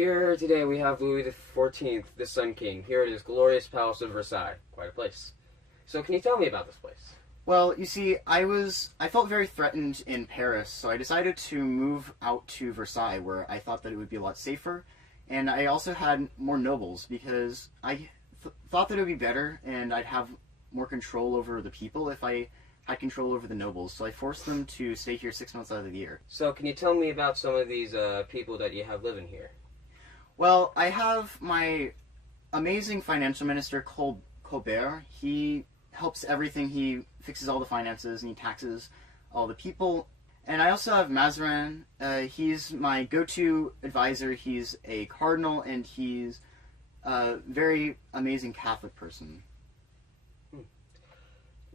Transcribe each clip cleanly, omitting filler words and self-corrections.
Here today we have Louis the 14th, the Sun King, here at his glorious Palace of Versailles. Quite a place. So can you tell me about this place? Well, you see, I felt very threatened in Paris, so I decided to move out to Versailles, where I thought that it would be a lot safer, and I also had more nobles, because I thought that it would be better, and I'd have more control over the people if I had control over the nobles, so I forced them to stay here 6 months out of the year. So can you tell me about some of these people that you have living here? Well, I have my amazing financial minister, Colbert. He helps everything. He fixes all the finances and he taxes all the people. And I also have Mazarin. He's my go-to advisor. He's a cardinal and he's a very amazing Catholic person.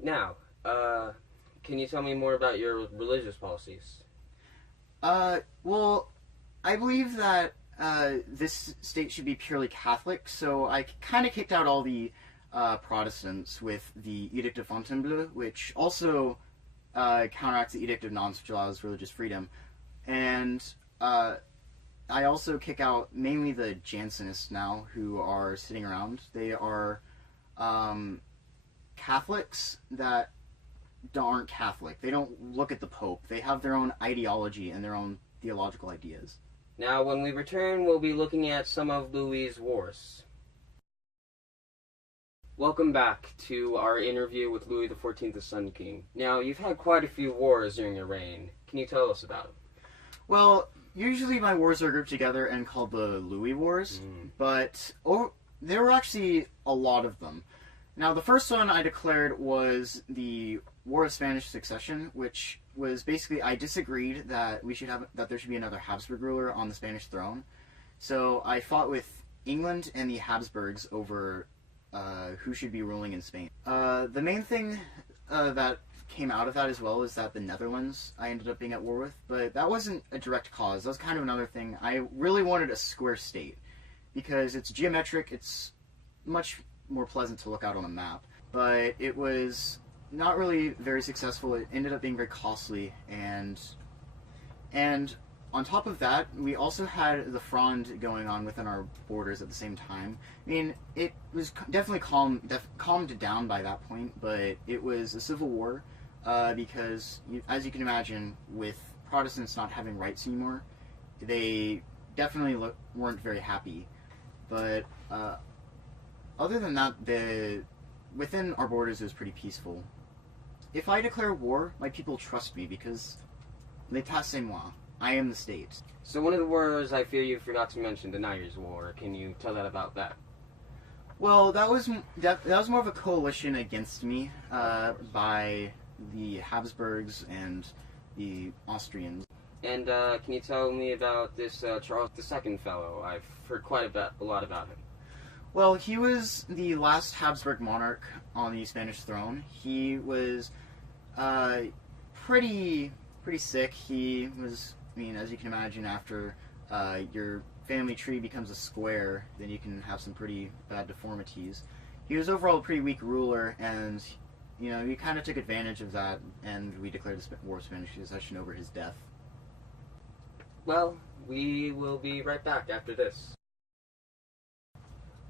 Now, can you tell me more about your religious policies? Well, I believe that this state should be purely Catholic, so I kind of kicked out all the Protestants with the Edict of Fontainebleau, which also counteracts the Edict of Nantes, which allows religious freedom. And I also kick out mainly the Jansenists now, who are sitting around. They are Catholics that aren't Catholic. They don't look at the Pope. They have their own ideology and their own theological ideas. Now, when we return, we'll be looking at some of Louis's wars. Welcome back to our interview with Louis XIV, the Sun King. Now, you've had quite a few wars during your reign. Can you tell us about them? Well, usually my wars are grouped together and called the Louis Wars, but there were actually a lot of them. Now, the first one I declared was the War of Spanish Succession, which was basically I disagreed that there should be another Habsburg ruler on the Spanish throne. So I fought with England and the Habsburgs over who should be ruling in Spain. The main thing that came out of that as well is that the Netherlands I ended up being at war with, but that wasn't a direct cause. That was kind of another thing. I really wanted a square state because it's geometric. It's much more pleasant to look out on a map, but it was not really very successful. It ended up being very costly, and on top of that, we also had the Fronde going on within our borders at the same time. I mean, it was definitely calmed down by that point, but it was a civil war because, as you can imagine, with Protestants not having rights anymore, they definitely weren't very happy. But other than that, within our borders it was pretty peaceful. If I declare war, my people trust me because l'état c'est moi. I am the state. So one of the wars I fear you forgot to mention, the 9 Years' War. Can you tell that about that? Well, that was more of a coalition against me by the Habsburgs and the Austrians. And can you tell me about this Charles II fellow? I've heard quite a lot about him. Well, he was the last Habsburg monarch on the Spanish throne. He was pretty sick. He was, I mean, as you can imagine, after your family tree becomes a square, then you can have some pretty bad deformities. He was overall a pretty weak ruler, and you know, he kind of took advantage of that, and we declared the War of Spanish Succession over his death. Well, we will be right back after this.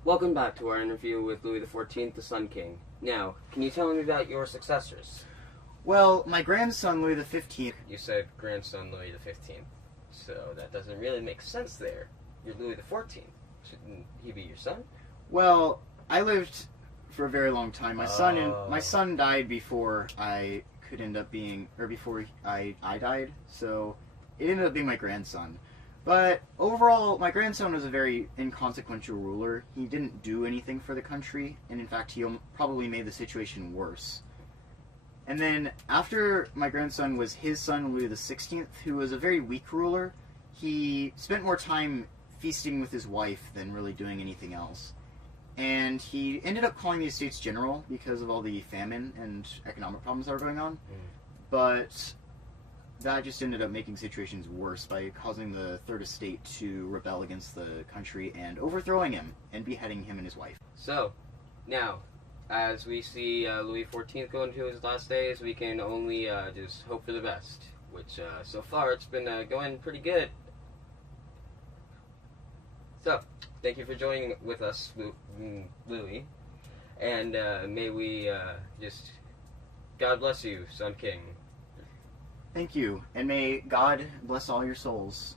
Welcome back to our interview with Louis XIV, the Sun King. Now, can you tell me about your successors? Well, my grandson, Louis XV... You said grandson Louis XV, so that doesn't really make sense there. You're Louis XIV. Shouldn't he be your son? Well, I lived for a very long time. My son died before I could end up being, or before I died, so it ended up being my grandson. But overall, my grandson was a very inconsequential ruler. He didn't do anything for the country, and in fact, he probably made the situation worse. And then, after my grandson was his son, Louis XVI, who was a very weak ruler, he spent more time feasting with his wife than really doing anything else. And he ended up calling the Estates General because of all the famine and economic problems that were going on. But that just ended up making situations worse by causing the Third Estate to rebel against the country and overthrowing him and beheading him and his wife. So, now, as we see Louis XIV go into his last days, we can only just hope for the best, which so far it's been going pretty good. So, thank you for joining with us, Louis. And may we just... God bless you, Sun King. Thank you, and may God bless all your souls.